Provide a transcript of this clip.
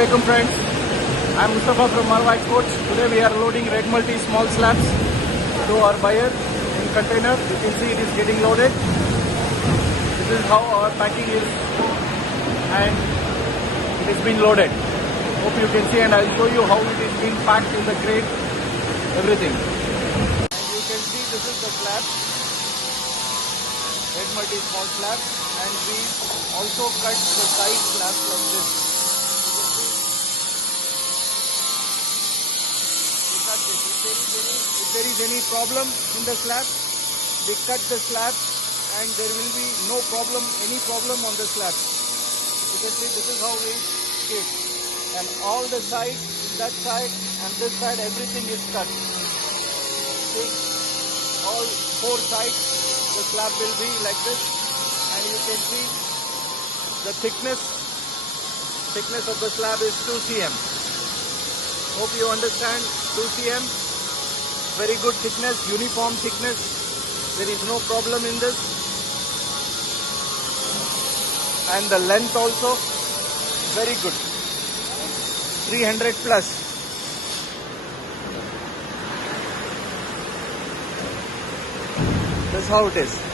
Assalamualaikum friends, I am Mustafa from Marwaa Exports. Today we are loading Red Multi Small slabs to our buyer in container. You can see it is getting loaded. This is how our packing is and it is being loaded. Hope you can see, and I will show you how it is being packed in the crate, everything. And you can see this is the slab, Red Multi Small slab, and we also cut the side slabs like this. If there is any problem in the slab, we cut the slab and there will be no problem, any problem on the slab. You can see this is how we keep. And all the sides, that side and this side, everything is cut. See, all four sides, the slab will be like this. And you can see the thickness of the slab is 2 cm. Hope you understand, 2 cm, very good thickness, uniform thickness, there is no problem in this. And the length also, very good, 300 plus. That's how it is.